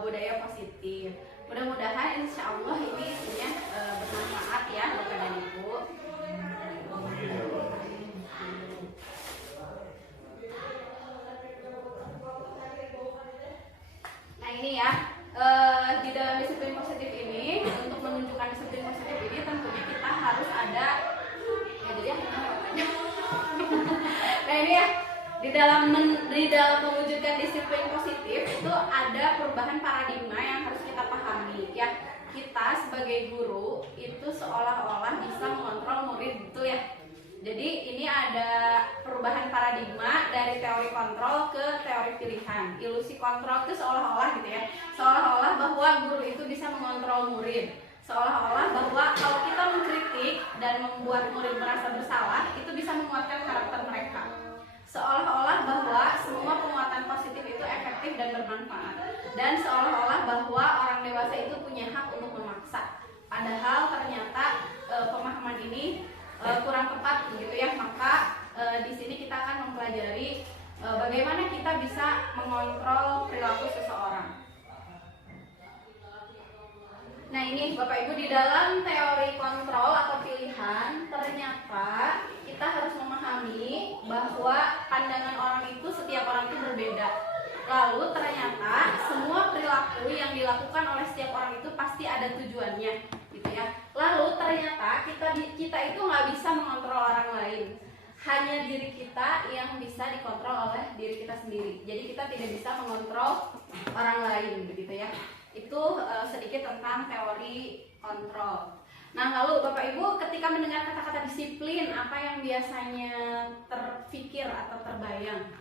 budaya positif. Mudah-mudahan insya Allah ini isinya bermanfaat ya Bapak dan Ibu. Nah ini ya, di dalam disiplin positif ini, untuk menunjukkan disiplin positif ini tentunya kita harus ada ya, jadi nah ini ya, di dalam mewujudkan disiplin positif itu ada perubahan paradigma yang harus kita pahami ya. Kita sebagai guru itu seolah-olah bisa mengontrol murid itu ya. Jadi ini ada perubahan paradigma dari teori kontrol ke teori pilihan. Ilusi kontrol itu seolah-olah gitu ya, seolah-olah bahwa guru itu bisa mengontrol murid, seolah-olah bahwa kalau kita mengkritik dan membuat murid merasa bersalah itu bisa menguatkan karakter mereka, seolah-olah bahwa semua penguatan positif itu efektif dan bermanfaat, dan seolah-olah bahwa orang dewasa itu punya hak untuk memaksa. Padahal ternyata pemahaman ini kurang tepat begitu ya. Maka di sini kita akan mempelajari bagaimana kita bisa mengontrol perilaku seseorang. Nah ini Bapak Ibu, di dalam teori kontrol atau pilihan ternyata kita harus memahami bahwa pandangan orang itu, setiap orang itu berbeda. Lalu ternyata semua perilaku yang dilakukan oleh setiap orang itu pasti ada tujuannya gitu ya. Lalu ternyata kita itu nggak bisa mengontrol orang lain, hanya diri kita yang bisa dikontrol oleh diri kita sendiri. Jadi kita tidak bisa mengontrol orang lain begitu ya. Itu sedikit tentang teori kontrol. Nah lalu Bapak Ibu ketika mendengar kata-kata disiplin, apa yang biasanya terpikir atau terbayang?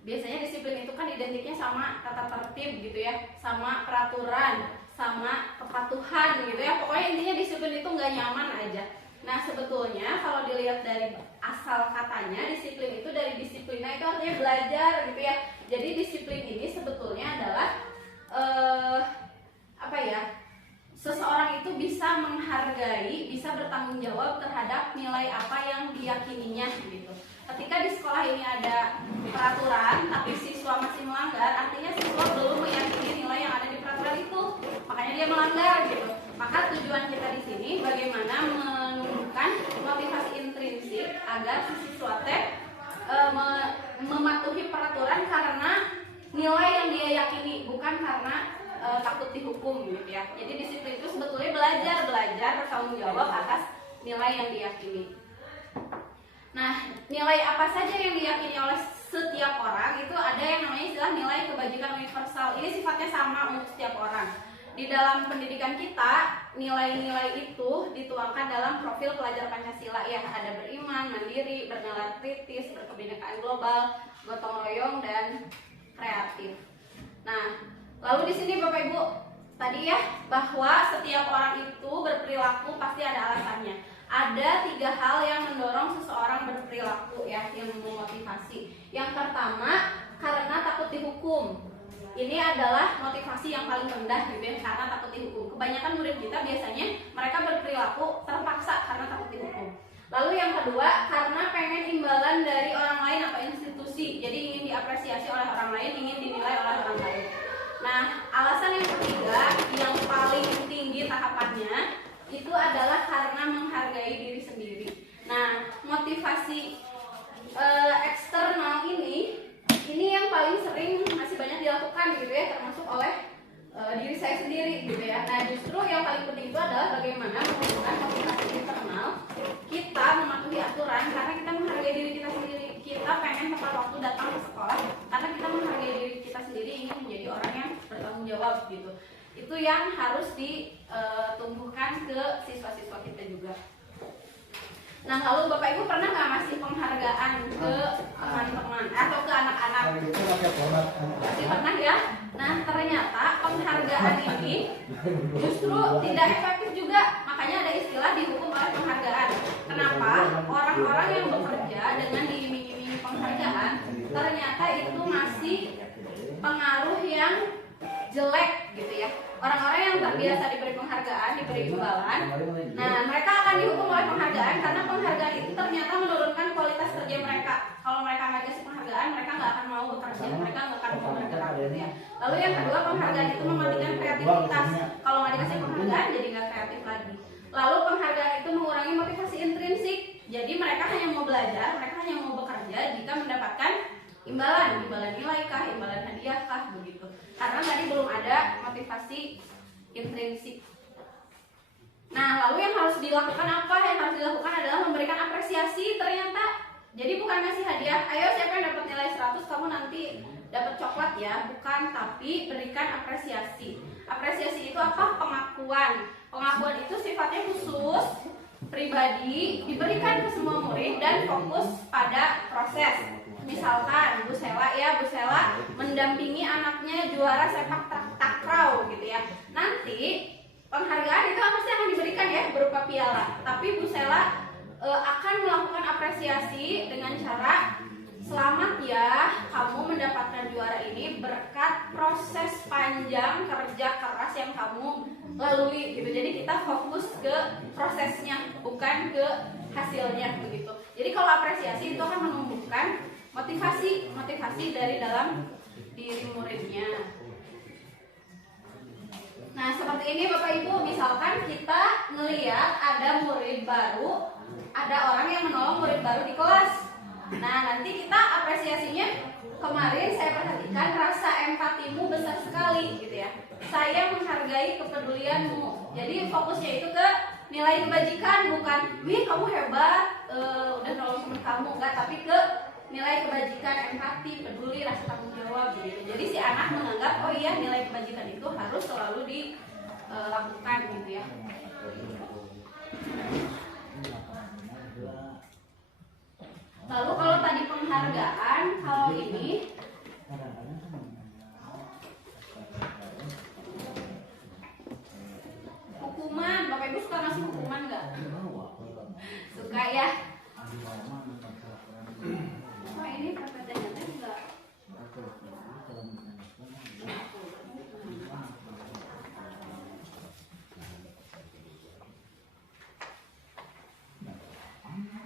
Biasanya disiplin itu kan identiknya sama tata tertib gitu ya, sama peraturan, sama kepatuhan gitu ya. Pokoknya intinya disiplin itu nggak nyaman aja. Nah sebetulnya kalau dilihat dari asal katanya, disiplin itu dari disiplina itu artinya belajar gitu ya. Jadi disiplin ini sebetulnya adalah seseorang itu bisa menghargai, bisa bertanggung jawab terhadap nilai apa yang diyakininya gitu. Ketika di sekolah ini ada peraturan tapi siswa masih melanggar, artinya siswa belum meyakini nilai yang ada di peraturan itu, makanya dia melanggar gitu. Maka tujuan kita di sini bagaimana menumbuhkan motivasi intrinsik agar si siswa mematuhi peraturan karena nilai yang dia yakini, bukan karena takut dihukum gitu ya. Jadi disiplin itu sebetulnya belajar bertanggung jawab atas nilai yang diyakini. Nah, nilai apa saja yang diyakini oleh setiap orang itu ada yang namanya istilah nilai kebajikan universal. Ini sifatnya sama untuk setiap orang. Di dalam pendidikan kita, nilai-nilai itu dituangkan dalam profil pelajar Pancasila ya. Ada beriman, mandiri, bernalar kritis, berkebinekaan global, gotong royong, dan kreatif. Nah, lalu di sini Bapak Ibu tadi ya, bahwa setiap orang itu berperilaku pasti ada alasannya. Ada 3 hal yang mendorong seseorang berperilaku ya, yang memotivasi. Yang pertama, karena takut dihukum. Ini adalah motivasi yang paling rendah gitu ya, karena takut dihukum. Kebanyakan murid kita biasanya mereka berperilaku terpaksa karena takut dihukum. Lalu yang kedua, karena pengen imbalan dari orang lain atau institusi. Jadi ingin diapresiasi oleh orang lain, ingin dinilai oleh orang lain. Nah, alasan yang ketiga yang paling tinggi tahapannya itu adalah karena menghargai diri sendiri. Nah, motivasi eksternal ini yang paling sering masih banyak dilakukan gitu ya, termasuk oleh diri saya sendiri gitu ya. Nah, justru yang paling penting itu adalah bagaimana menggunakan motivasi internal. Kita mematuhi aturan karena kita menghargai diri kita sendiri. Kita pengen tepat waktu datang ke sekolah karena kita menghargai diri kita sendiri, ingin menjadi orang yang bertanggung jawab gitu. Itu yang harus ditumbuhkan ke siswa-siswa kita juga. Nah, lalu Bapak Ibu pernah nggak ngasih penghargaan ke teman-teman atau ke anak-anak? Pasti pernah ya. Nah, ternyata penghargaan ini justru tidak efektif juga. Makanya ada istilah dihukum oleh penghargaan. Kenapa? Orang-orang yang bekerja dengan diiming-imingi penghargaan ternyata itu masih pengaruh yang jelek gitu ya. Orang-orang yang terbiasa diberi penghargaan, diberi imbalan, nah mereka akan dihukum oleh penghargaan karena penghargaan itu ternyata menurunkan kualitas kerja kerja mereka. Kalau mereka nggak dikasih penghargaan, mereka nggak akan mau bekerja, mereka nggak akan mau bergerak gitu ya. Lalu yang kedua, penghargaan itu mematikan kreativitas. Kalau nggak dikasih penghargaan, jadi nggak kreatif lagi. Lalu penghargaan itu mengurangi motivasi intrinsik. Jadi mereka hanya mau belajar, mereka hanya mau bekerja jika mendapatkan imbalan nilai kah, imbalan hadiah kah, begitu. Karena tadi belum ada motivasi intrinsik. Nah, lalu yang harus dilakukan apa? Yang harus dilakukan adalah memberikan apresiasi ternyata. Jadi bukan ngasih hadiah, ayo siapa yang dapat nilai 100 kamu nanti dapat coklat ya, bukan, tapi berikan apresiasi. Apresiasi itu apa? Pengakuan. Pengakuan itu sifatnya khusus, pribadi, diberikan ke semua murid dan fokus pada proses. Misalkan Bu Sela ya, Bu Sela mendampingi anaknya juara sepak takraw gitu ya. Nanti penghargaan itu pasti akan diberikan ya berupa piala. Tapi Bu Sela akan melakukan apresiasi dengan cara selamat ya, kamu mendapatkan juara ini berkat proses panjang kerja keras yang kamu lalui gitu. Jadi kita fokus ke prosesnya, bukan ke hasilnya begitu. Jadi kalau apresiasi itu akan menumbuhkan motivasi dari dalam diri muridnya. Nah, seperti ini Bapak Ibu, misalkan kita melihat ada murid baru, ada orang yang menolong murid baru di kelas. Nah, nanti kita apresiasinya, kemarin saya perhatikan rasa empatimu besar sekali gitu ya. Saya menghargai kepedulianmu. Jadi fokusnya itu ke nilai kebajikan, bukan wih kamu hebat, udah nolong teman kamu, enggak, tapi ke nilai kebajikan, empati, peduli, rasa tanggung jawab gitu. Jadi si anak menganggap oh iya nilai kebajikan itu harus selalu dilakukan gitu ya. Lalu kalau tadi penghargaan, kalau ini hukuman. Bapak Ibu suka ngasih hukuman nggak? Suka ya. Oh ini perbedaannya enggak.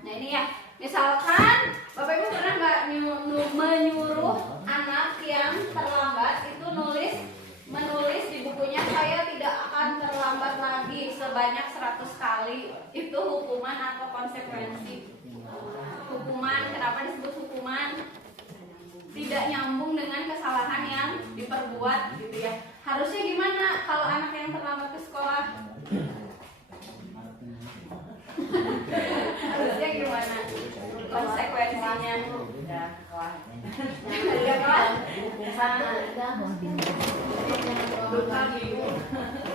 Nah ini ya, misalkan Bapak Ibu pernah nggak menyuruh anak yang terlambat itu menulis di bukunya saya tidak akan terlambat lagi sebanyak 100 kali. Itu hukuman atau konsekuensi? Hukuman, kenapa disebut hukuman? Tidak nyambung dengan kesalahan yang diperbuat gitu ya. Harusnya gimana kalau anak yang terlambat ke sekolah? Harusnya gimana konsekuensinya?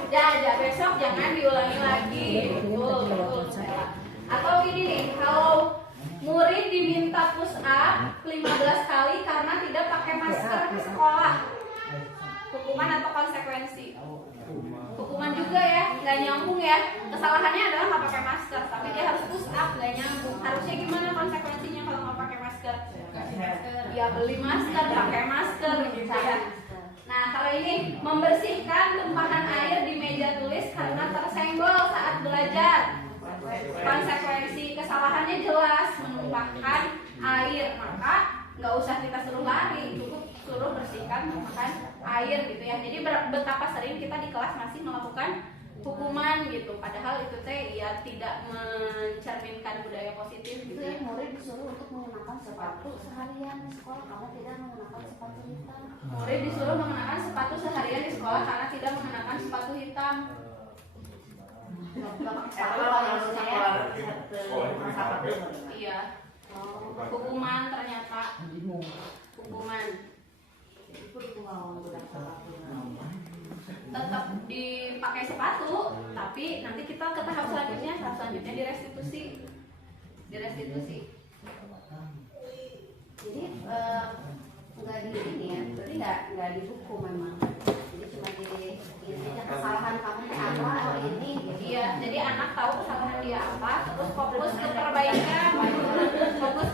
Ya besok jangan diulangi lagi. Betul. Atau ini nih, kalau murid diminta push up 15 kali karena tidak pakai masker ke sekolah, hukuman atau konsekuensi? Hukuman juga ya, nggak nyambung ya. Kesalahannya adalah nggak pakai masker, tapi dia harus push up, nggak nyambung. Harusnya gimana konsekuensinya kalau nggak pakai masker? Ya beli masker, pakai masker gitu ya. Nah kalau ini membersihkan tumpahan air di meja tulis karena tersenggol saat belajar. Konsekuensi kesalahannya jelas, menumpahkan air, maka nggak usah kita suruh lari, cukup suruh bersihkan tumpahan air gitu ya. Jadi betapa sering kita di kelas masih melakukan hukuman gitu, padahal itu teh ya tidak mencerminkan budaya positif gitu ya. Murid disuruh untuk menggunakan sepatu seharian di sekolah karena tidak menggunakan sepatu hitam. Murid disuruh mengenakan sepatu seharian di sekolah karena tidak mengenakan sepatu hitam. Iya. Hukuman ternyata. Hukuman. Tetap dipakai sepatu, tapi nanti kita ke tahap selanjutnya direstitusi. Jadi nggak di ini ya, berarti nggak dihukum memang. Jadi cuma di ini kesalahan kamu apa atau ini. Iya, jadi anak tahu kesalahan dia apa, terus fokus ke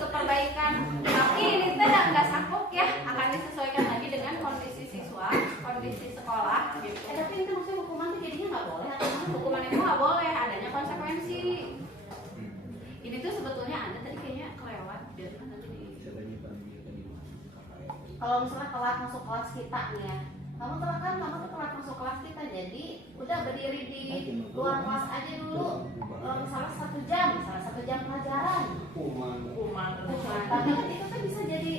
perbaikan. Tapi ini teh nggak sanggup ya, akan disesuaikan lagi dengan kondisi siswa, kondisi sekolah. Gitu. Tapi itu maksudnya hukuman itu jadinya nggak boleh atau hukuman itu nggak boleh, adanya konsekuensi. Ini tuh sebetulnya ada tadi kayaknya kelewat. kalau misalnya telat masuk kelas kita nih ya, kamu tuh telat masuk kelas kita, jadi udah berdiri di luar kelas aja dulu, misalnya 1 jam pelajaran. Tapi kan itu kan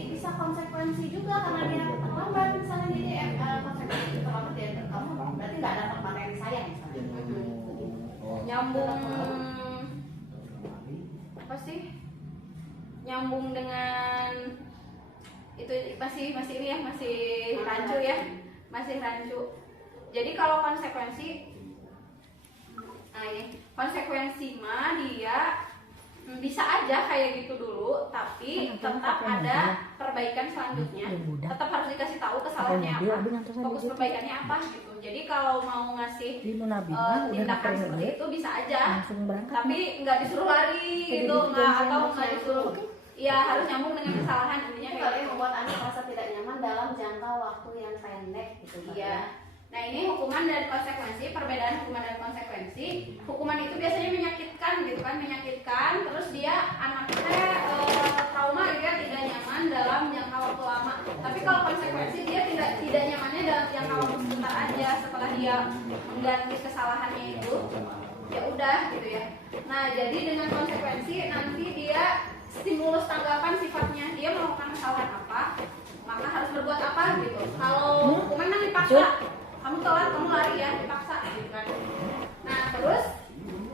bisa konsekuensi juga karena dia terlambat misalnya, jadi konsekuensi terlambat ya kamu berarti nggak dapat materi saya misalnya. Nyambung apa sih? Nyambung dengan itu masih ini ya, masih rancu ya, masih rancu. Jadi kalau konsekuensi, nah ini konsekuensi mah dia bisa aja kayak gitu dulu, tapi tetap ada perbaikan selanjutnya. Tetap harus dikasih tahu kesalahannya apa, fokus perbaikannya apa gitu. Jadi kalau mau ngasih tindakan seperti itu bisa aja, tapi nggak disuruh lari gitu, atau nggak disuruh, ya harus nyambung dengan kesalahan intinya. Ini kalau yang membuat anak merasa tidak nyaman dalam jangka waktu yang pendek gitu. Iya. Nah ini hukuman dan konsekuensi, perbedaan hukuman dan konsekuensi. Hukuman itu biasanya menyakitkan gitu kan, menyakitkan, terus dia anaknya trauma gitu ya, tidak nyaman dalam jangka waktu lama. Tapi kalau konsekuensi dia tidak nyamannya dalam jangka waktu sebentar aja, setelah dia mengganti kesalahannya itu, ya udah gitu ya. Nah jadi dengan konsekuensi nanti dia stimulus tanggapan sifatnya, dia melakukan kesalahan apa, maka harus berbuat apa gitu. Kalau hukuman kan dipaksa, kamu telat, kamu lari ya, dipaksa gitu kan. Nah terus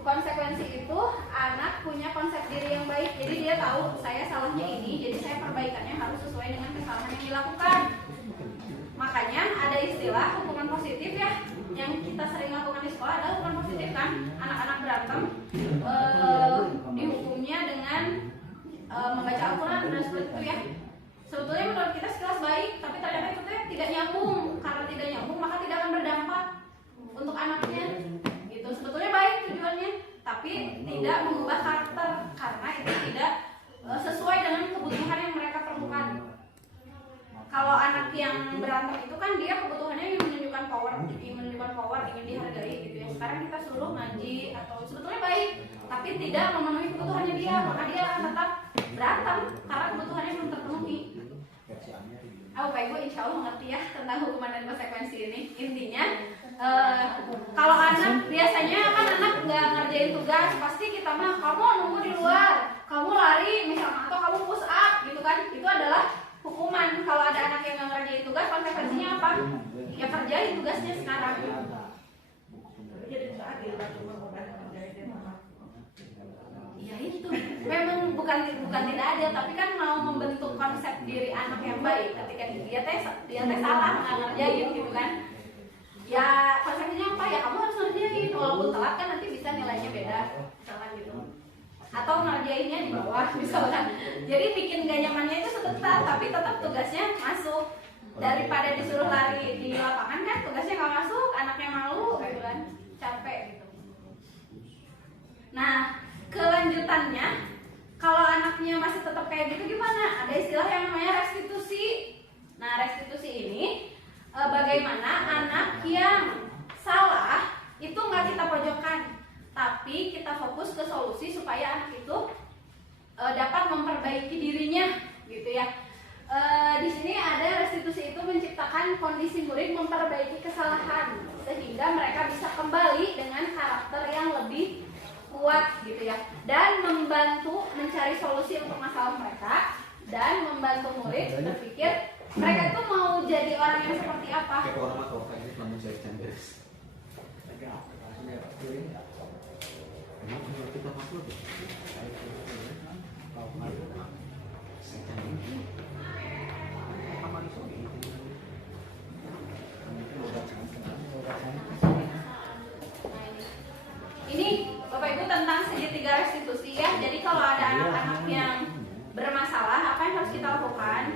konsekuensi itu anak punya konsep diri yang baik, jadi dia tahu saya salahnya ini, jadi saya perbaikannya harus sesuai dengan kesalahan yang dilakukan. Makanya ada istilah hukuman positif ya, yang kita sering lakukan di sekolah adalah hukuman positif kan. Anak-anak berantem dihukumnya dengan membaca Al-Quran dan seperti itu ya. Sebetulnya menurut kita sekelas baik, tapi ternyata itu tidak nyambung. Karena tidak nyambung maka tidak akan berdampak untuk anaknya gitu. Sebetulnya baik tujuannya, tapi tidak mengubah karakter karena itu tidak sesuai dengan kebutuhan yang mereka perlukan. Kalau anak yang berantem itu kan dia kebutuhannya ingin menunjukkan power, ingin dihargai gitu ya. Sekarang kita suruh ngaji atau sebetulnya baik, tapi tidak memenuhi kebutuhannya dia, maka dia akan tetap berantem karena kebutuhannya belum terpenuhi. Bapak Ibu insya Allah mengerti ya tentang hukuman dan konsekuensi ini. Intinya kalau anak biasanya kan anak nggak ngerjain tugas, pasti kita mah kamu nunggu di luar, kamu lari misalnya, atau kamu push up gitu kan, itu adalah hukuman. Kalau ada anak yang nggak ngerjain tugas, konsekuensinya apa? Ya kerjain tugasnya sekarang. Ya itu memang bukan tidak ada, tapi kan mau membentuk konsep diri anak yang baik ketika dia salah nggak ngerjain gitu kan. Ya konsekuensinya apa? Ya kamu harus ngerjain, walaupun telat kan nanti bisa nilainya beda misalkan gitu. Atau ngerjainnya di bawah misalkan. Jadi bikin gak nyamannya itu sebentar, tapi tetap tugasnya masuk. Daripada disuruh lari di lapangan kan tugasnya nggak masuk, anaknya malu gitu kan, capek gitu. Nah kelanjutannya, kalau anaknya masih tetap kayak gitu gimana? Ada istilah yang namanya restitusi. Nah restitusi ini bagaimana anak yang salah itu nggak kita pojokkan, tapi kita fokus ke solusi supaya anak itu dapat memperbaiki dirinya gitu ya. Di sini ada restitusi itu menciptakan kondisi murid memperbaiki kesalahan sehingga mereka bisa kembali dengan karakter yang lebih kuat gitu ya, dan membantu mencari solusi untuk masalah mereka dan membantu murid berpikir mereka itu mau jadi orang yang seperti apa. Ini Bapak Ibu tentang segitiga restitusi ya. Jadi kalau ada anak-anak yang bermasalah, apa yang harus kita lakukan?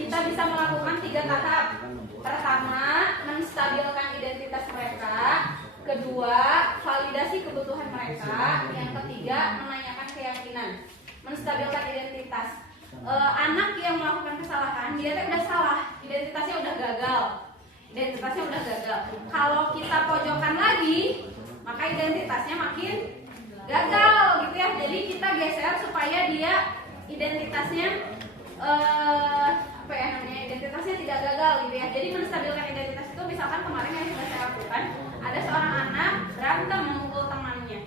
Kita bisa melakukan 3 tahap. Pertama, menstabilkan identitas mereka. Kedua, validasi kebutuhan mereka. Yang ketiga, menanyakan keyakinan. Menstabilkan identitas. Anak yang melakukan kesalahan, dia udah salah, identitasnya udah gagal. Kalau kita pojokkan lagi, maka identitasnya makin gagal gitu ya. Jadi kita geser supaya dia identitasnya apa ya namanya, identitasnya tidak gagal gitu ya. Jadi menstabilkan identitas itu misalkan kemarin yang sudah saya lakukan, ada seorang anak berantem memukul temannya.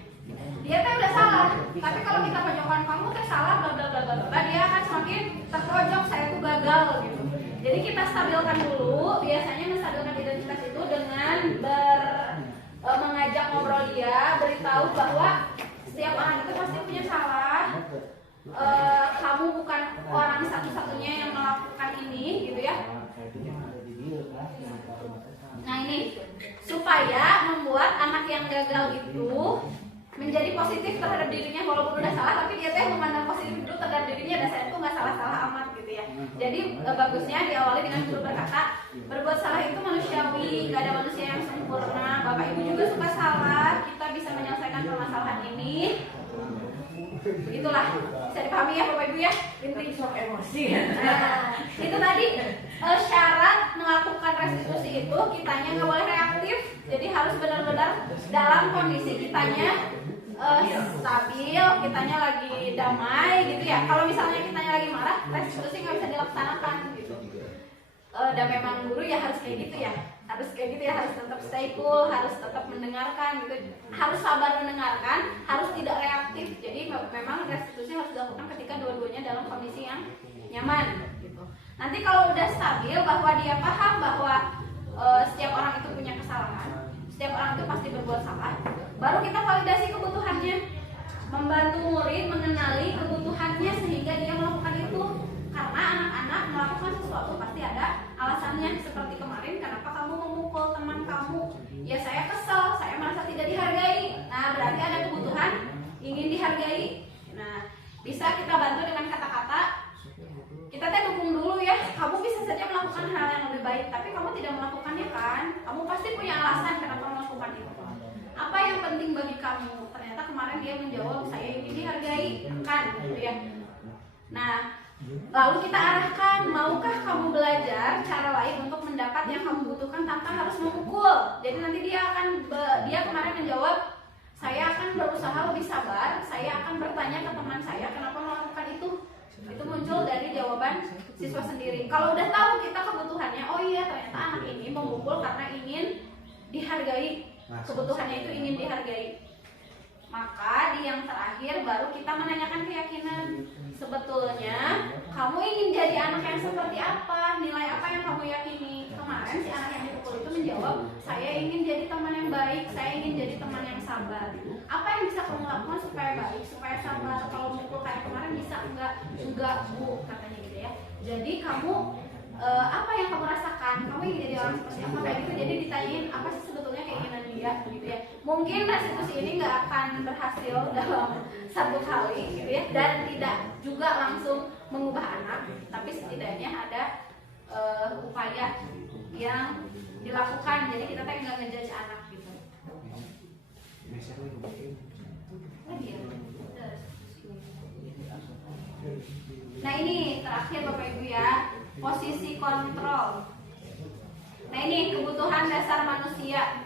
Dia tuh udah salah, tapi kalau kita pojokan kamu tuh salah bla bla bla bla bla, dia akan semakin terpojok, saya tuh gagal gitu. Jadi kita stabilkan dulu, biasanya menstabilkan identitas itu dengan mengajak ngobrol dia, beritahu bahwa setiap orang itu pasti punya salah. Kamu bukan orang satu-satunya yang melakukan ini gitu ya. Nah ini supaya membuat anak yang gagal itu menjadi positif terhadap dirinya, walaupun udah salah tapi dia teh memandang positif dulu terhadap dirinya, dan saya tuh nggak salah-salah amat gitu ya. Jadi bagusnya diawali dengan guru berkata, berbuat salah itu manusiawi, nggak ada manusia yang sempurna. Bapak ibu juga suka salah, kita bisa menyelesaikan permasalahan ini. Begitulah, bisa dipahami ya Bapak Ibu ya, inti emosi. Nah, itu tadi syarat melakukan restitusi itu kitanya nggak boleh reaktif, jadi harus benar-benar dalam kondisi kitanya stabil, kitanya lagi damai gitu ya. Kalau misalnya kitanya lagi marah, restitusi nggak bisa dilaksanakan gitu. Dan memang guru ya harus kayak gitu ya, harus tetap stay cool, harus tetap mendengarkan gitu, harus sabar mendengarkan, harus tidak reaktif. Jadi memang restitusi harus dilakukan ketika dua-duanya dalam kondisi yang nyaman gitu. Nanti kalau udah stabil bahwa dia paham bahwa setiap orang itu punya kesalahan, setiap orang itu pasti berbuat salah, baru kita validasi kebutuhannya, membantu murid mengenali kebutuhannya sehingga dia melakukan itu. Karena anak-anak melakukan sesuatu pasti ada alasannya. Seperti kemarin, kenapa kamu memukul teman kamu? Ya saya kesel, saya merasa tidak dihargai. Nah berarti ada kebutuhan ingin dihargai. Nah bisa kita bantu dengan kata-kata, kita teh dukung dulu ya, kamu bisa saja melakukan hal yang lebih baik, tapi kamu tidak melakukannya kan? Kamu pasti punya alasan kenapa melakukan itu. Apa yang penting bagi kamu? Ternyata kemarin dia menjawab, saya ingin dihargai, kan gitu ya. Nah lalu kita arahkan, maukah kamu belajar cara lain untuk mendapat yang kamu butuhkan tanpa harus memukul? Jadi nanti dia kemarin menjawab, saya akan berusaha lebih sabar, saya akan bertanya ke teman saya kenapa melakukan itu. Itu muncul dari jawaban siswa sendiri. Kalau udah tahu kita kebutuhannya, oh iya ternyata anak ini memukul karena ingin dihargai, kebutuhannya itu ingin dihargai. Maka di yang terakhir baru kita menanyakan keyakinan. Sebetulnya kamu ingin jadi anak yang seperti apa? Nilai apa yang kamu yakini? Kemarin si anak yang dipukul itu menjawab, saya ingin jadi teman yang baik, saya ingin jadi teman yang sabar. Apa yang bisa kamu lakukan supaya baik, supaya sabar? Kalau mukul kayak kemarin bisa enggak bu, katanya gitu ya. Jadi kamu apa yang kamu rasakan? Kamu ingin jadi orang seperti apa? Kayak gitu. Jadi ditanyain apa sih sebetulnya keinginan dia gitu ya. Mungkin restitusi ini nggak akan berhasil dalam satu kali gitu ya, dan tidak juga langsung mengubah anak, tapi setidaknya ada upaya yang dilakukan. Jadi kita teh nggak ngejudge anak gitu. Nah ini terakhir Bapak Ibu ya, posisi kontrol. Nah ini kebutuhan dasar manusia.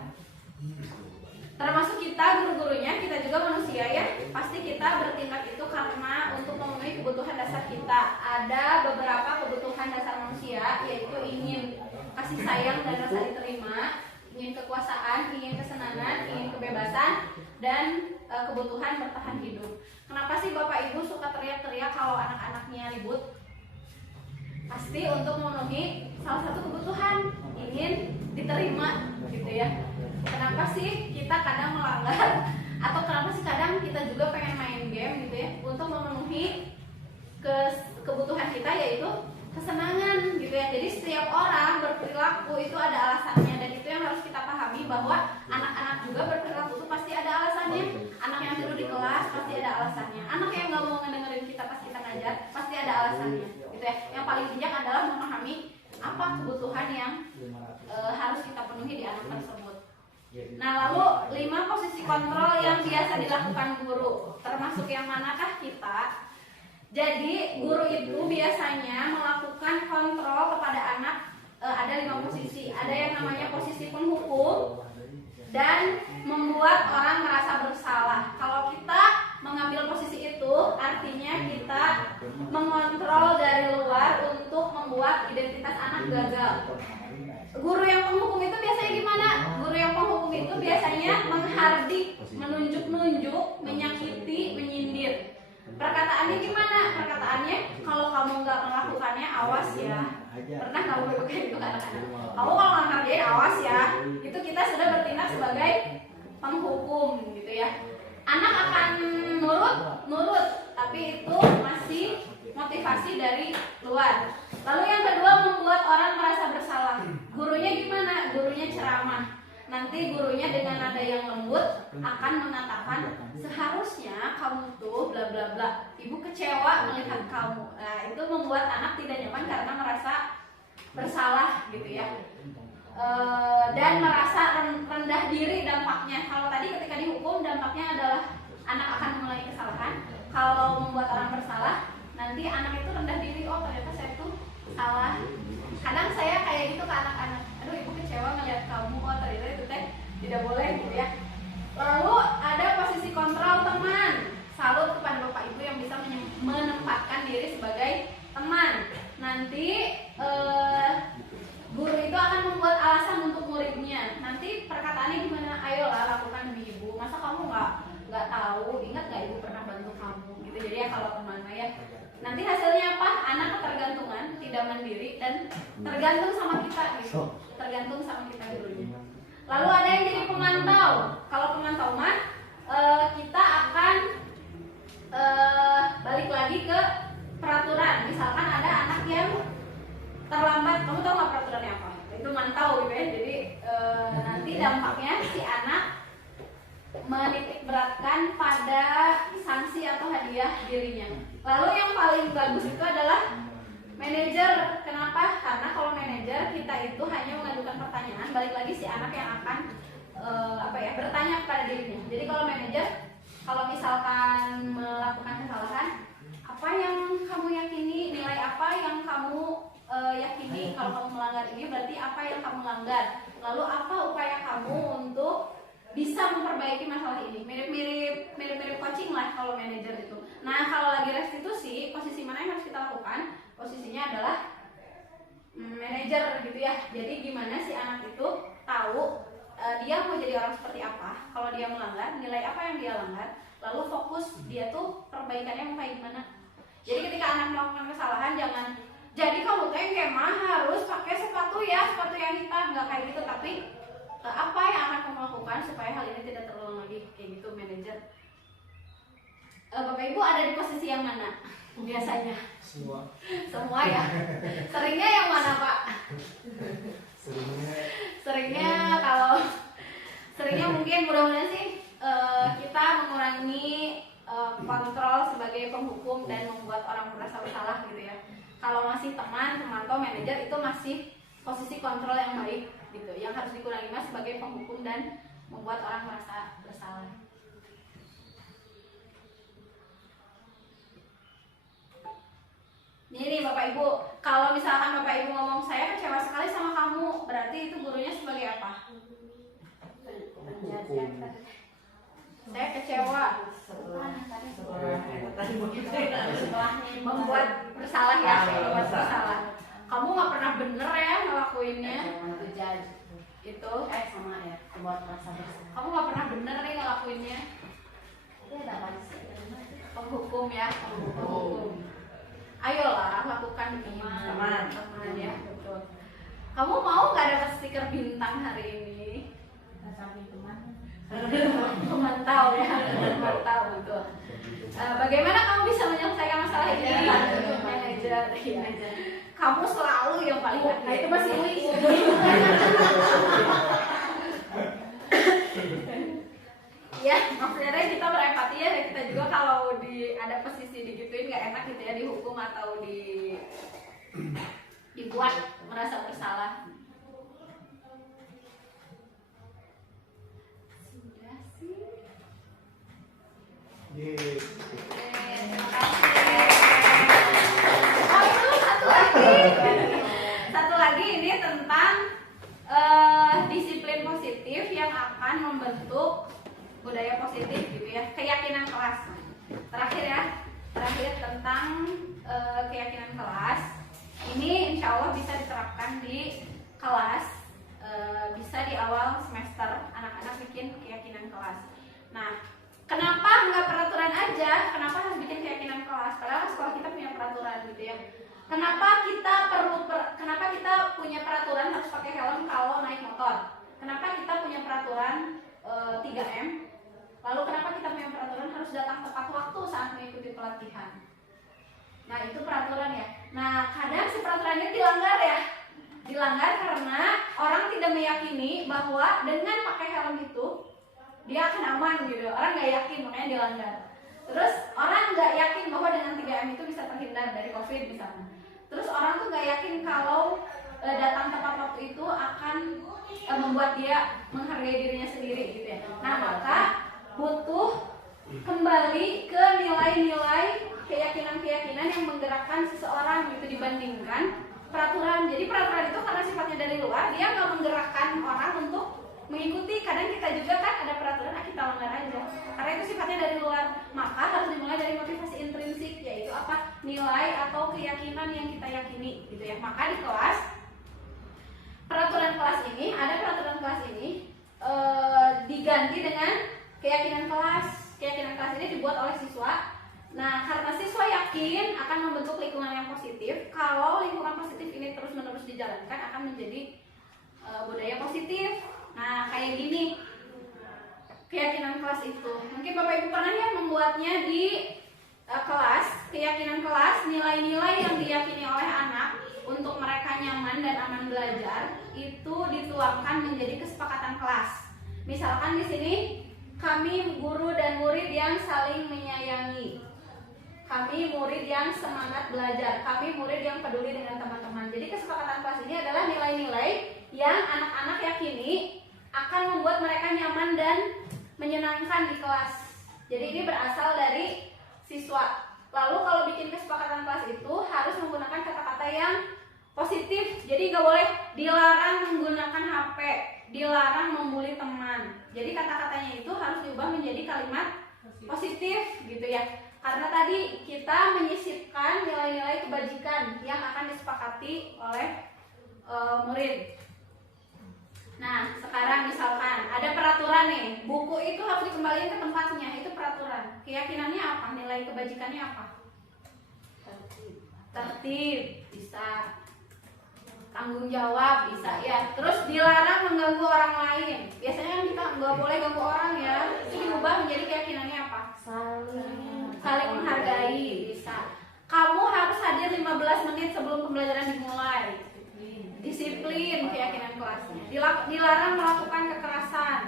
Termasuk kita guru-gurunya, kita juga manusia ya. Pasti kita bertindak itu karena untuk memenuhi kebutuhan dasar kita. Ada beberapa kebutuhan dasar manusia, yaitu ingin kasih sayang dan rasa diterima, ingin kekuasaan, ingin kesenangan, ingin kebebasan, dan kebutuhan bertahan hidup. Kenapa sih Bapak Ibu suka teriak-teriak kalau anak-anaknya ribut? Pasti untuk memenuhi salah satu kebutuhan, ingin diterima gitu ya. Kenapa sih kita kadang melanggar, atau kenapa sih kadang kita juga pengen main game gitu ya untuk memenuhi kebutuhan kita, yaitu kesenangan gitu ya. Jadi setiap orang berperilaku itu ada alasannya, dan itu yang harus kita pahami, bahwa anak-anak juga berperilaku itu pasti ada alasannya. Anak yang tidur di kelas pasti ada alasannya, anak yang nggak mau ngedengerin kita pas kita ngajar pasti ada alasannya gitu ya. Yang paling bijak adalah memahami apa kebutuhan yang harus kita penuhi di anak tersebut. Nah lalu 5 posisi kontrol yang biasa dilakukan guru, termasuk yang manakah kita? Jadi guru itu biasanya melakukan kontrol kepada anak, ada 5 posisi. Ada yang namanya posisi penghukum dan membuat orang merasa bersalah. Kalau kita mengambil posisi itu, artinya kita mengontrol dari luar untuk membuat perkataannya gimana? Perkataannya kalau kamu nggak melakukannya awas ya. Pernah kamu kayak gitu kan? Kamu kalau nggak ngerjain awas ya. Itu kita sudah bertindak sebagai penghukum gitu ya. Anak akan nurut, tapi itu masih motivasi dari luar. Lalu yang kedua, membuat orang merasa bersalah. Gurunya gimana? Gurunya ceramah. Nanti gurunya dengan nada yang lembut akan mengatakan, seharusnya kamu tuh bla bla bla. Ibu kecewa melihat kamu. Nah, itu membuat anak tidak nyaman karena merasa bersalah gitu ya. Dan merasa rendah diri dampaknya. Kalau tadi ketika dihukum dampaknya adalah anak akan mengulangi kesalahan. Kalau membuat orang bersalah, nanti anak itu rendah diri. Oh, ternyata saya tuh salah. Kadang saya kayak gitu ke anak-anak. Aduh, ibu kecewa ngeliat kamu. Oh, ternyata itu teh tidak boleh gitu ya. Lalu ada posisi kontrol teman. Salut kepada bapak ibu yang bisa menempatkan diri sebagai teman. Nanti guru itu akan membuat alasan untuk muridnya. Nanti perkataannya gimana? Ayolah lakukan demi ibu. Masa kamu nggak tahu? Ingat nggak ibu pernah bantu kamu? Gitu. Jadi ya kalau kemana ya. Nanti hasilnya apa? Anak ketergantungan, tidak mandiri dan tergantung sama kita gitu. Tergantung sama kita gurunya. Lalu ada yang jadi pemantau. Kalau pemantau mah kita akan balik lagi ke peraturan. Misalkan ada anak yang terlambat, kamu tahu nggak peraturannya apa? Itu mantau gitu ya. Jadi nanti dampaknya si anak menitik beratkan pada sanksi atau hadiah dirinya. Lalu yang paling bagus itu adalah manajer. Kenapa? Karena kalau manajer kita itu hanya mengajukan pertanyaan, balik lagi si anak yang akan bertanya kepada dirinya. Jadi kalau manajer, kalau misalkan melakukan kesalahan, apa yang kamu yakini, nilai apa yang kamu yakini kalau kamu melanggar ini, berarti apa yang kamu langgar. Lalu apa upaya kamu untuk bisa memperbaiki masalah ini. Mirip coaching lah kalau manajer itu. Nah, kalau lagi restitusi, posisi mana yang harus kita lakukan? Posisinya adalah manajer gitu ya. Jadi gimana si anak itu tahu dia mau jadi orang seperti apa, kalau dia melanggar, nilai apa yang dia langgar, lalu fokus dia tuh perbaikannya mau kayak gimana. Jadi ketika anak melakukan kesalahan, jangan jadi kamu kayak mah harus pakai sepatu yang hitam, nggak kayak gitu. Tapi apa yang akan kamu lakukan supaya hal ini tidak terulang lagi, kayak gitu manajer. Bapak ibu ada di posisi yang mana biasanya? Semua ya. Seringnya yang mana pak? Seringnya mungkin mudah-mudahan sih kita mengurangi kontrol sebagai penghukum dan membuat orang merasa bersalah gitu ya. Kalau masih teman, pemantau, manajer itu masih posisi kontrol yang baik gitu. Yang harus dikurangi mas sebagai penghukum dan membuat orang merasa bersalah. Ini nih Bapak Ibu, kalau misalkan Bapak Ibu ngomong saya kecewa sekali sama kamu, berarti itu gurunya sebagai apa? Saya kecewa. Membuat bersalah ya, membuat bersalah. Kamu nggak pernah bener ya ngelakuinnya. Itu sama ya, membuat merasa bersalah. Kamu nggak pernah bener nih ngelakuinnya. Itu ada pasti. Penghukum ya, penghukum. Ayolah lakukan demi teman ya, betul. Kamu mau nggak dapat stiker bintang hari ini? Samping teman. Memantau ya, memantau betul. Bagaimana kamu bisa menyelesaikan masalah ini? Manajer, ya. Kamu selalu yang paling nah itu masih Uli. Ya, maksudnya kita berempati ya, kita juga kalau ada posisi digituin nggak enak gitu ya, dihukum atau dibuat merasa bersalah. Sudah sih. Terima kasih. Satu lagi ini tentang disiplin positif yang akan membentuk budaya positif gitu ya, keyakinan kelas. Terakhir tentang keyakinan kelas. Ini insya Allah bisa diterapkan di kelas, bisa di awal semester anak-anak bikin keyakinan kelas. Nah, kenapa nggak peraturan aja? Kenapa harus bikin keyakinan kelas? kelas, padahal sekolah kita punya peraturan gitu ya. Kenapa kita punya peraturan harus pakai helm kalau naik motor? Kenapa kita punya peraturan 3M? Lalu kenapa kita punya peraturan harus datang tepat waktu saat mengikuti pelatihan? Nah, itu peraturan ya. Nah, kadang si peraturan ini dilanggar ya. Dilanggar karena orang tidak meyakini bahwa dengan pakai helm itu dia akan aman gitu. Orang nggak yakin, makanya dilanggar. Terus orang nggak yakin bahwa dengan 3M itu bisa terhindar dari COVID misalnya. Terus orang tuh nggak yakin kalau datang tepat waktu itu akan membuat dia menghargai dirinya sendiri gitu ya. Nah, maka butuh kembali ke nilai-nilai keyakinan-keyakinan yang menggerakkan seseorang gitu dibandingkan peraturan. Jadi peraturan itu karena sifatnya dari luar, dia nggak menggerakkan orang untuk mengikuti. Kadang kita juga kan ada peraturan, kita langgar aja karena itu sifatnya dari luar. Maka harus dimulai dari motivasi intrinsik, yaitu apa? Nilai atau keyakinan yang kita yakini gitu ya. Maka di kelas peraturan kelas ini diganti dengan keyakinan kelas. Keyakinan kelas ini dibuat oleh siswa. Nah, karena siswa yakin akan membentuk lingkungan yang positif, kalau lingkungan positif ini terus-menerus dijalankan akan menjadi budaya positif. Nah, kayak gini keyakinan kelas itu. Mungkin Bapak Ibu pernah ya membuatnya di kelas. Keyakinan kelas, nilai-nilai yang diyakini oleh anak untuk mereka nyaman dan aman belajar itu dituangkan menjadi kesepakatan kelas. Misalkan di sini kami guru dan murid yang saling menyayangi. Kami murid yang semangat belajar. Kami murid yang peduli dengan teman-teman. Jadi kesepakatan kelas ini adalah nilai-nilai yang anak-anak yakini akan membuat mereka nyaman dan menyenangkan di kelas. Jadi ini berasal dari siswa. Lalu kalau bikin kesepakatan kelas itu harus menggunakan kata-kata yang positif. Jadi nggak boleh dilarang menggunakan HP, dilarang membuli teman. Jadi kata-katanya itu harus diubah menjadi kalimat positif gitu ya. Karena tadi kita menyisipkan nilai-nilai kebajikan yang akan disepakati oleh murid. Nah, sekarang misalkan ada peraturan nih, buku itu harus dikembalikan ke tempatnya, itu peraturan. Keyakinannya apa? Nilai kebajikannya apa? Tertib, bisa. Tanggung jawab, bisa ya. Terus dilarang mengganggu orang lain. Biasanya kan kita nggak boleh ganggu orang ya. Itu diubah menjadi keyakinannya apa? Saling menghargai, bisa. Kamu harus hadir 15 menit sebelum pembelajaran dimulai. Disiplin, keyakinan kelasnya. Dilarang melakukan kekerasan.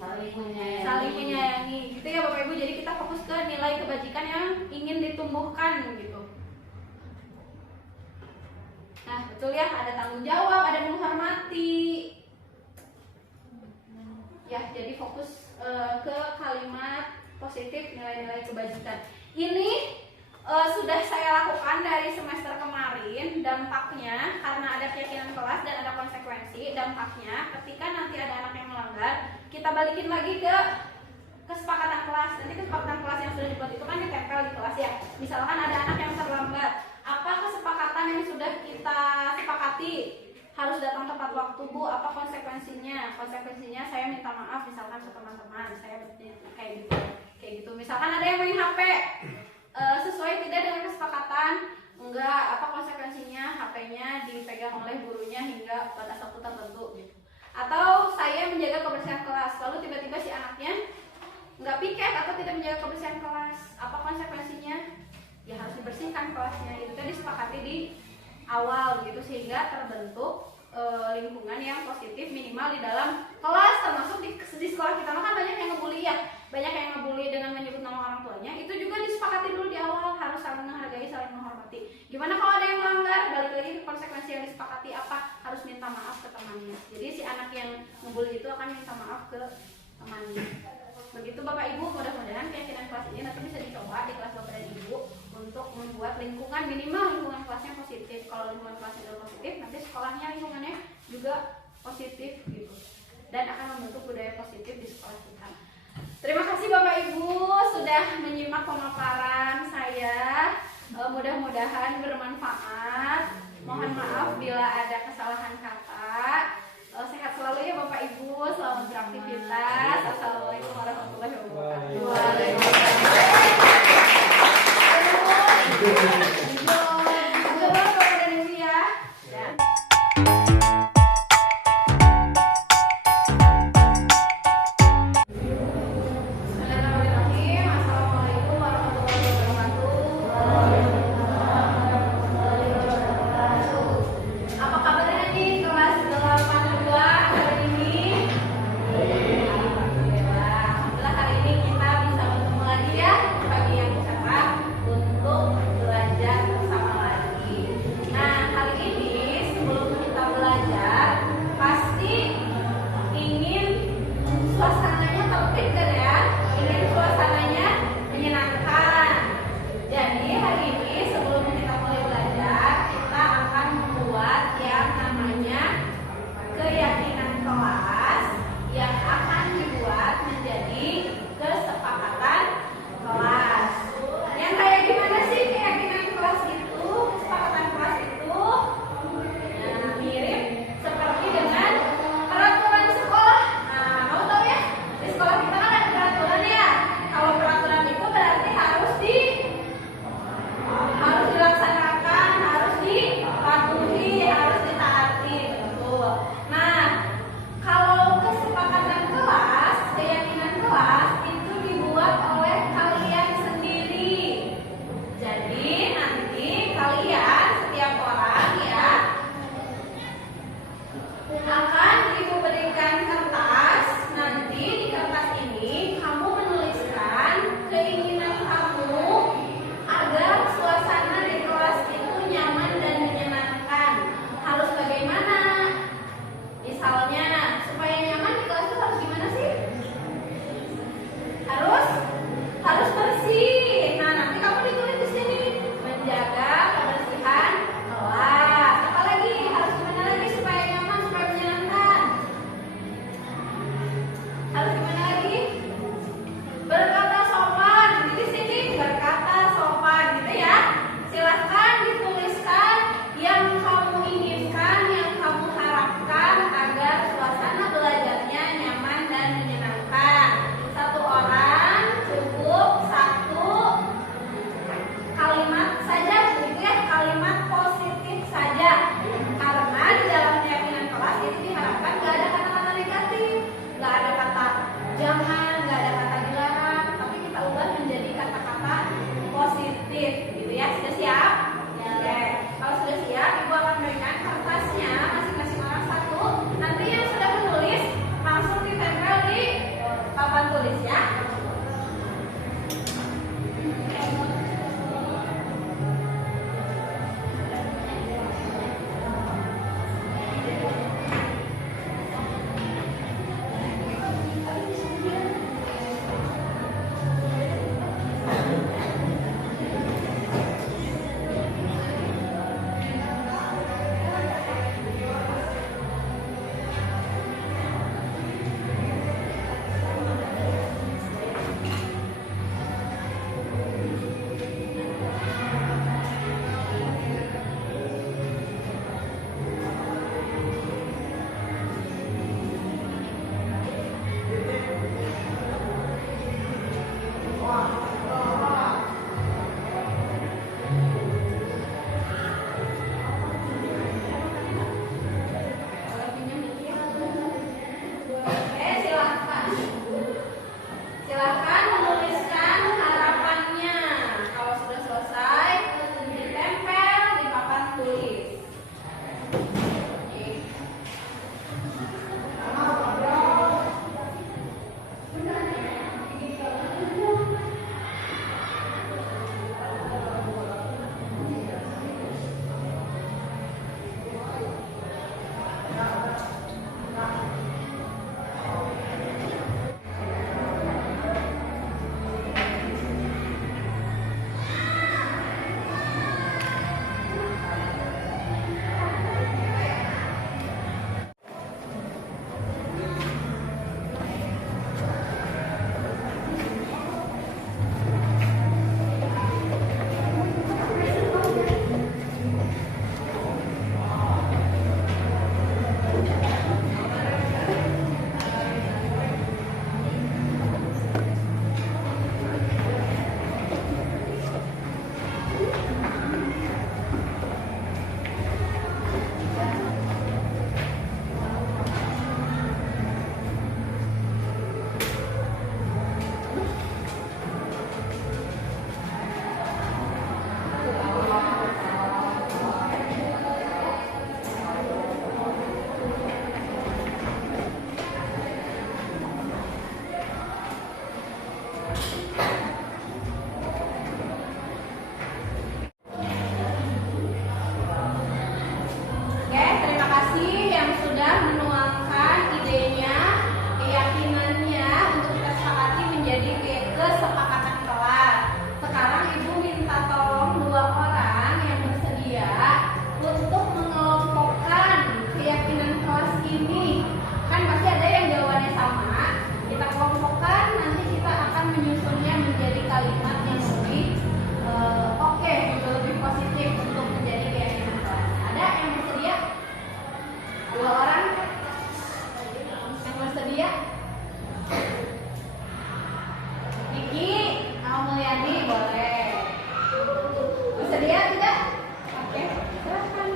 Saling menyayangi. Gitu ya Bapak Ibu. Jadi kita fokus ke nilai kebajikan yang ingin ditumbuhkan gitu. Nah, betul ya, ada tanggung jawab, ada menghormati. Ya, jadi fokus ke kalimat positif, nilai-nilai kebajikan. Ini sudah saya lakukan dari semester kemarin. Dampaknya karena ada keyakinan kelas dan ada konsekuensi. Dampaknya ketika nanti ada anak yang melanggar, kita balikin lagi ke kesepakatan kelas. Nanti kesepakatan kelas yang sudah dibuat itu kan ditempel di kelas ya. Misalkan ada anak yang terlambat, apa kesepakatan yang sudah kita sepakati? Harus datang tepat waktu Bu, apa konsekuensinya? Konsekuensinya saya minta maaf misalkan ke teman-teman, saya kayak gitu. Misalkan ada yang main HP sesuai tidak dengan kesepakatan, enggak, apa konsekuensinya? HP-nya dipegang oleh gurunya hingga batas waktu tertentu gitu. Atau saya menjaga kebersihan kelas, lalu tiba-tiba si anaknya nggak piket atau tidak menjaga kebersihan kelas, apa konsekuensinya? Ya harus dibersihkan kelasnya. Itu kan disepakati di awal gitu, sehingga terbentuk lingkungan yang positif minimal di dalam kelas. Termasuk di sekolah kita kan banyak yang ngebully ya, banyak yang ngebully dengan menyebut nama orang tuanya. Itu juga disepakati dulu di awal, harus saling menghargai, saling menghormati. Gimana kalau ada yang melanggar? Balik lagi ke konsekuensi yang disepakati apa? Harus minta maaf ke temannya. Jadi si anak yang ngebully itu akan minta maaf ke temannya. Begitu Bapak Ibu, mudah-mudahan keyakinan kelas ini nanti bisa dicoba di kelas Bapak dan Ibu untuk membuat lingkungan, minimal lingkungan kelasnya positif. Kalau lingkungan kelasnya sudah positif, nanti sekolahnya lingkungannya juga positif gitu, dan akan membentuk budaya positif di sekolah kita. Terima kasih Bapak Ibu sudah menyimak pemaparan saya. Mudah-mudahan bermanfaat. Mohon maaf bila ada kesalahan kata. Sehat selalu ya Bapak Ibu, selamat beraktivitas. Assalamualaikum warahmatullahi wabarakatuh. bersedia? Kiki, Mulyani boleh. Bersedia tidak? Oke, silakan.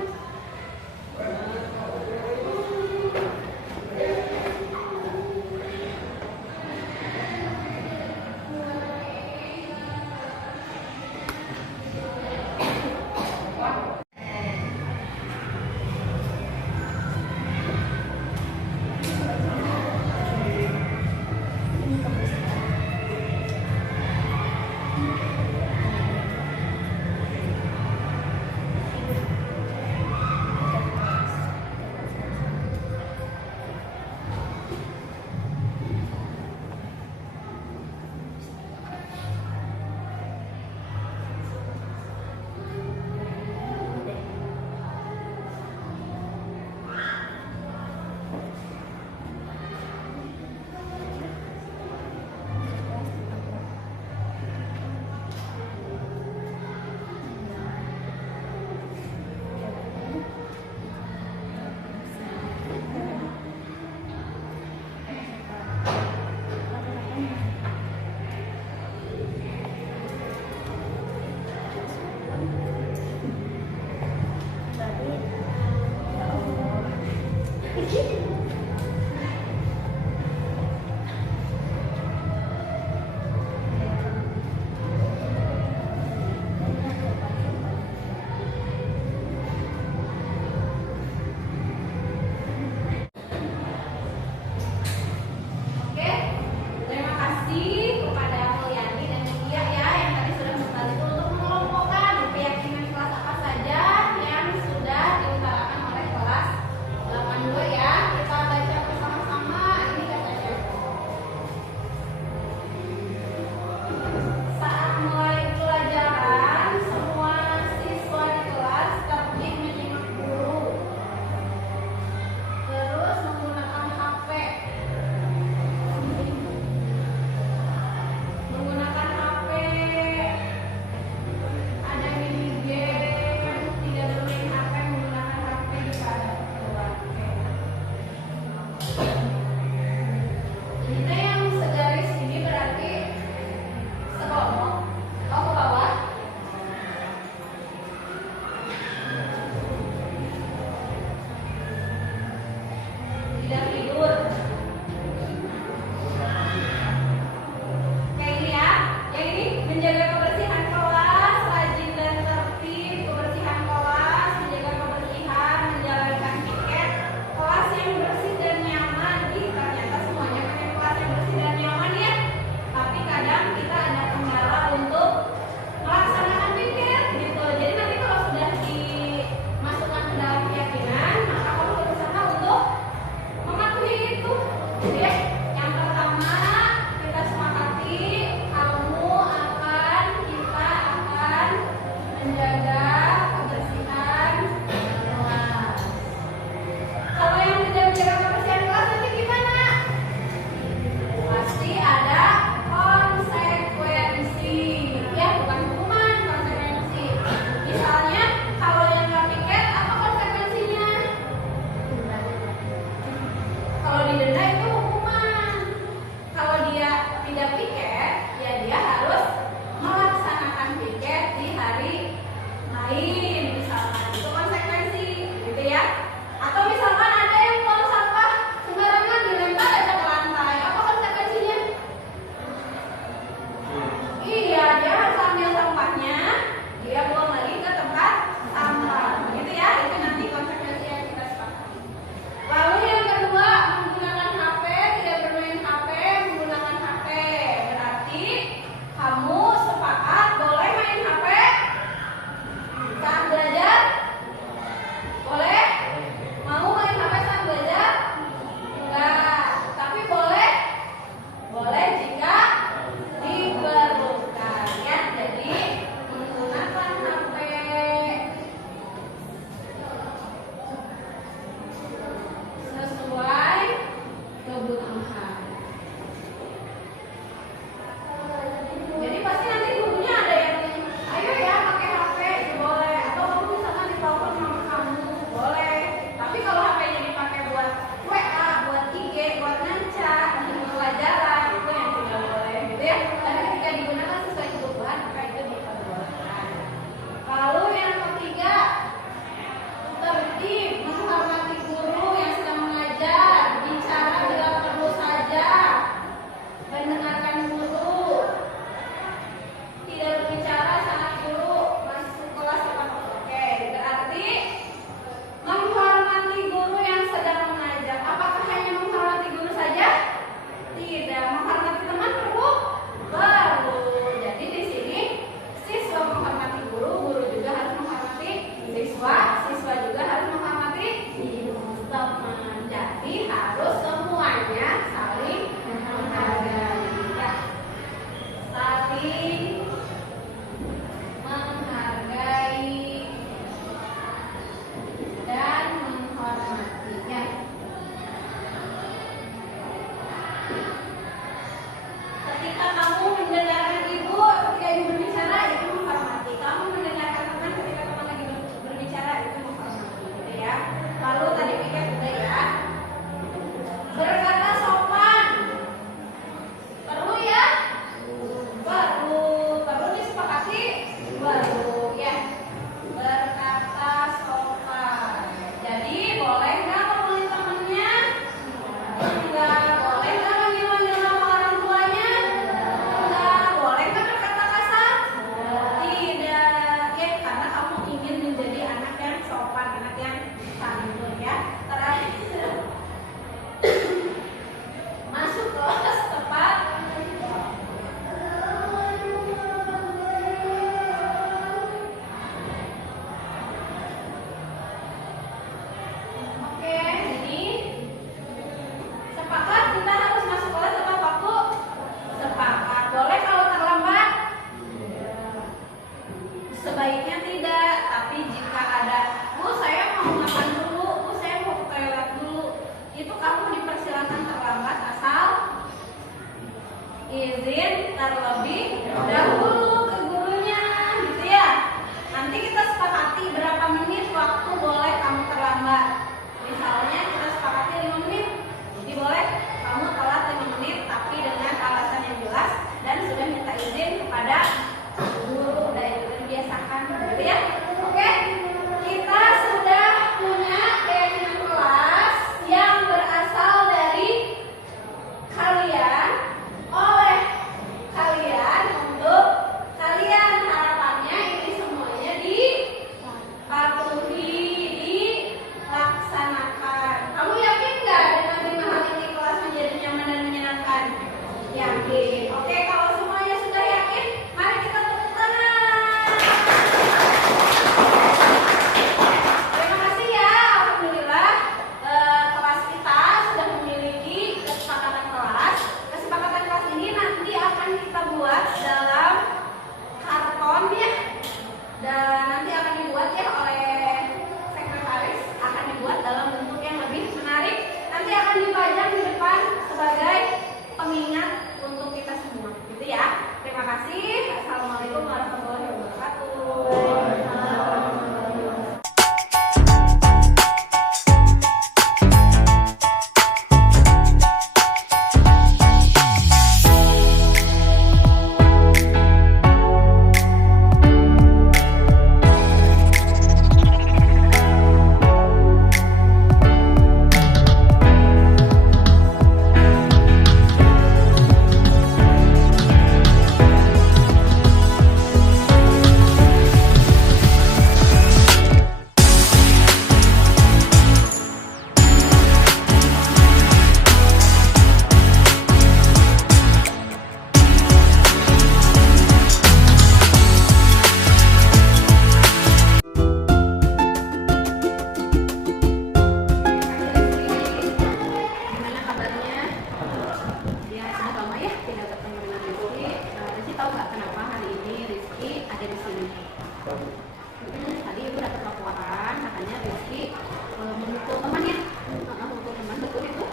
Tadi ibu dapat laporan katanya Rizky memukul temannya, memukul teman, betul itu?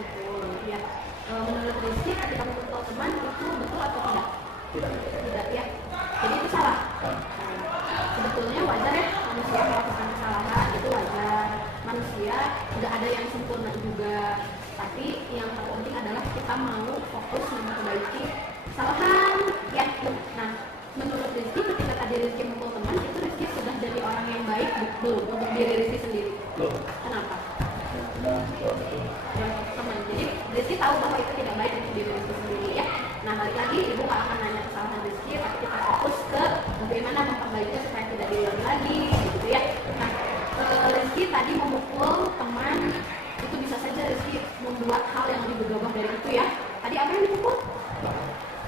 Betul, ya. Menurut Rizky ketika memukul teman itu betul atau tidak? Tidak ya. Jadi itu salah. Sebetulnya wajar ya manusia melakukan kesalahan, itu wajar. Manusia tidak ada yang sempurna juga. Tapi yang terpenting adalah kita mau fokus memperbaiki kesalahan ya. Nah, menurut Rizky ketika tadi Rizky memukul teman itu Rizky sudah jadi orang yang baik belum untuk diri Rizky sendiri? Kenapa? Teman. Jadi Rizky tahu bahwa itu tidak baik untuk diri Rizky sendiri ya. Nah, balik lagi ibu gak akan nanya kesalahan Rizky, tapi kita fokus ke bagaimana memperbaiki supaya tidak diulangi lagi gitu ya. Nah, Rizky tadi memukul teman, itu bisa saja Rizky membuat hal yang lebih gegabah dari itu ya. Tadi apa yang dipukul?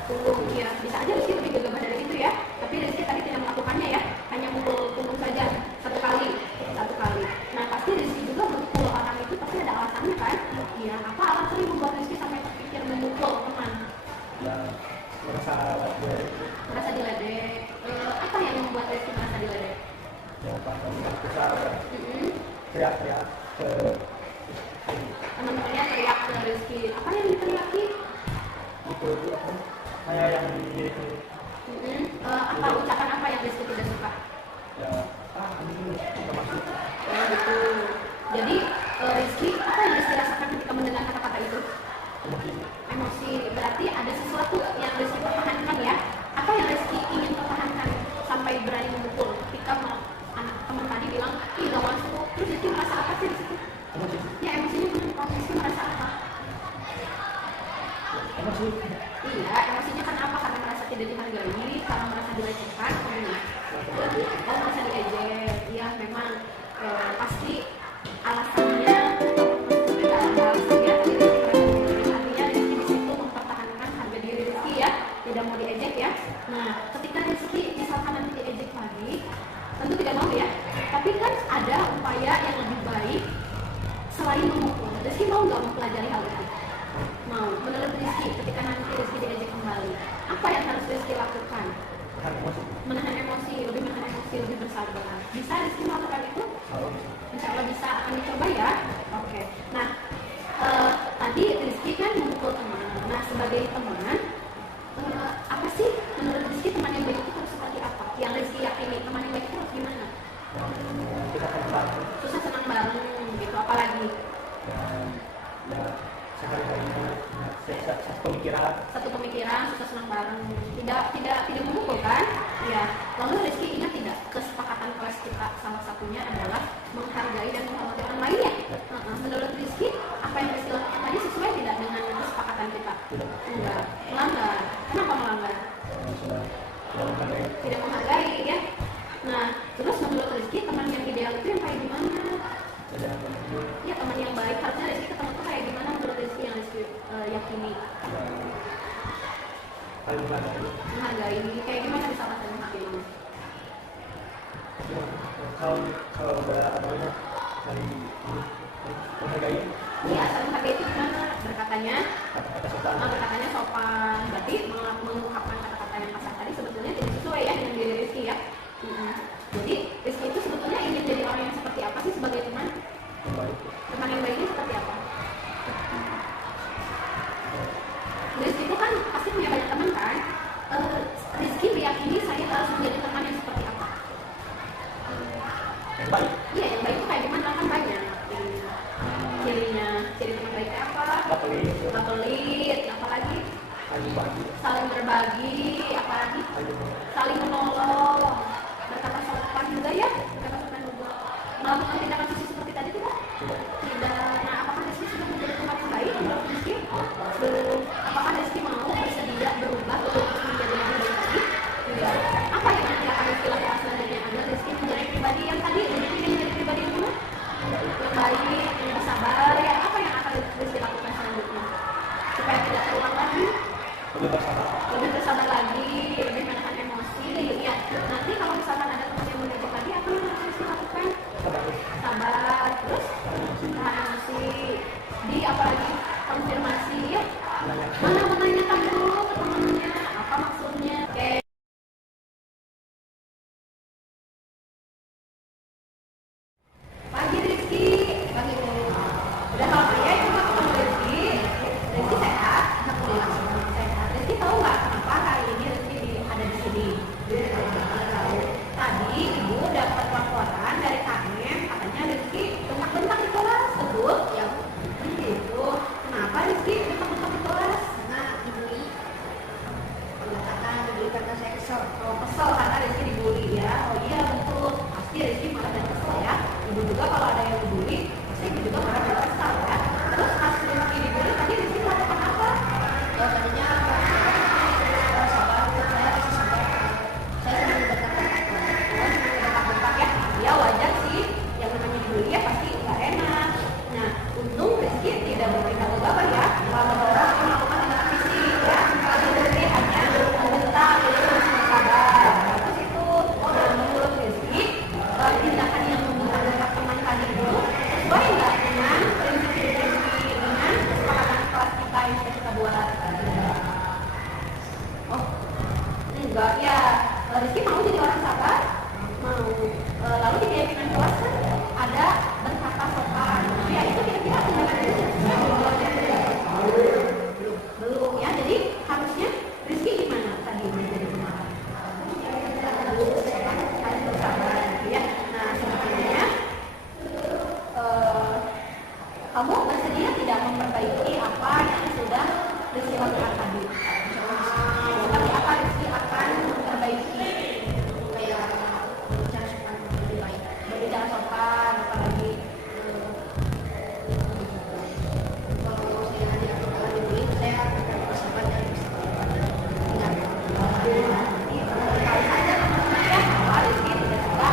Punggung, ya bisa aja Rizky lebih gegabah dari itu ya. Tapi Rizky tadi tidak melakukannya ya, hanya mukul punggung saja satu kali. Nah pasti Rizky juga memukul orang itu pasti ada alasannya kan? Iya, apa alasan yang membuat Rizky sampai terpikir memukul teman? Ya, Merasa diledek. Apa yang membuat Rizky merasa diledek? ya besar teriak-teriak Teman-temannya teriak ke Rizky. Apa yang diteriaki? itu apa? Kayak yang di Apa ucapan apa yang Rizky tidak suka? ya ini termasuk Gitu. Jadi Rizky, apa yang Rizky rasakan ketika mendengar kata-kata itu? Emosi. Berarti ada sesuatu yang Rizky pertahankan ya. Apa yang Rizky ingin pertahankan sampai berani memukul? Ketika anak teman tadi bilang, ih gak masuk. Terus Rizky merasa apa sih di situ? Ya emosinya kenapa? Rizky merasa apa? Iya, emosinya kan apa? Karena merasa tidak dihargai, karena merasa dilecehkan, oh merasa diejek. Iya memang pasti alasannya alasannya artinya Rizky di situ mempertahankan harga diri Rizky ya, tidak mau diejek ya. Nah ketika Rizky misalkan nanti diejek lagi, tentu tidak mau ya. Tapi kan ada upaya yang lebih baik selain memukul. Rizky mau nggak mempelajari hal itu? Mau. Menurut Rizky ketika nanti Rizky diejek kembali, apa yang harus Rizky lakukan? Menahan emosi, lebih bersabar. Bisa Rizky melakukan itu? Insya Allah bisa, akan dicoba ya. Oke. Nah, tadi Rizky kan memukul teman. Nah, sebagai teman, apa sih menurut Rizky teman yang baik itu harus seperti apa? Yang Rizky yakini teman yang baik itu harus gimana? Susah senang bareng gitu, apalagi? Satu pemikiran, susah senang bareng, tidak memukul kan? Ya. Lalu Rizky ingat tidak kesepakatan kelas kita salah satunya adalah menghargai dan menghormati orang lain ya? Menurut Rizky apa yang Rizky lakukan tadi sesuai tidak dengan kesepakatan kita? Enggak. Melanggar. Kenapa melanggar? Tidak menghargai ya. Nah terus menurut Rizky teman yang ideal itu yang kayak gimana? Ya teman yang baik harusnya Rizky ketemu tuh kayak gimana menurut Rizky yang Rizky yakini? Menghargai. Kayak gimana bisa rasanya menghargai? Kalau udah apa namanya saling menghargai Iya, saling menghargai itu gimana? Berkatanya kata-kata sopan. Berarti mengungkapkan kata-kata yang kasar tadi sebetulnya tidak sesuai ya dengan diri Rizky ya. Jadi Rizky itu sebetulnya ingin jadi orang yang seperti apa sih sebagai teman? Teman yang baiknya seperti apa? Rizky itu kan pasti punya banyak teman kan? Rizky meyakini saya harus menjadi teman yang seperti apa? yang baik Iya, yang baik itu kayak gimana kan banyak cirinya. Ciri teman baiknya apa? Gak pelit, apalagi? Saling berbagi, apalagi? Saling menolong, berkata sopan juga ya, melakukan tindakan fisik seperti tadi tidak? Tidak. Nah, apakah Rizky sudah menjadi teman yang baik menurut Rizky? Belum. Apakah Rizky mau bersedia berubah untuk menjadi lebih baik lagi? Tidak. Apa yang nanti akan Rizky lakukan selanjutnya agar Rizky menjadi pribadi yang tadi menjadi pribadi yang gimana? Yang baik, yang bersabar ya. Apa yang akan Rizky lakukan selanjutnya supaya tidak terulang lagi? Lebih bersabar lagi, lebih menahan emosi ya. Nanti kalau misalkan ada teman yang mengejek lagi, apa yang harus Rizky lakukan? Sabar, terus tahan emosi, di apalagi konfirmasi ya. Mana menanyakan dulu ke temannya apa maksudnya. Oke. juga ya Rizky mau jadi orang sabar, mau lalu di keyakinan kelas kan ada berkata sopan, ya itu kira-kira belum ya, jadi harusnya Rizky gimana tadi menjadi pemaaf? Harus bersabar ya. Nah sebetulnya kamu bersedia tidak memperbaiki apa yang sudah Rizky lakukan tadi? Seperti apa Rizky akan memperbaiki? Kayak berbicara sopan lebih baik, berbicara sopan, apalagi kalau saya nanti akan lebih baik, saya akan bersabar dan bersabar. Ingat, tahu saja teman-teman bahwa Rizky tidak suka.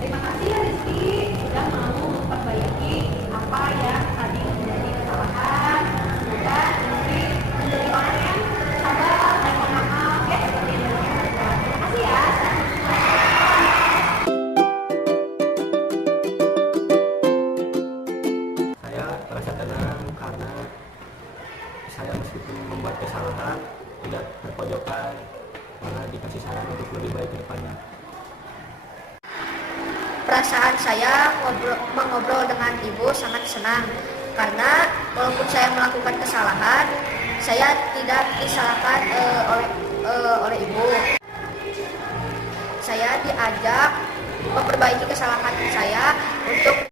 Terima kasih ya Rizky sudah mau memperbaiki apa yang tadi menjadi kesalahan. Semoga Rizky menjadi orang yang sabar dan pemaaf ya seperti yang terima kasih ya. Saya merasa tenang karena saya meskipun membuat kesalahan tidak terpojokan, malah dikasih saran untuk lebih baik ke depannya. Perasaan saya mengobrol dengan ibu sangat senang karena walaupun saya melakukan kesalahan, saya tidak disalahkan oleh ibu. Saya diajak memperbaiki kesalahan saya untuk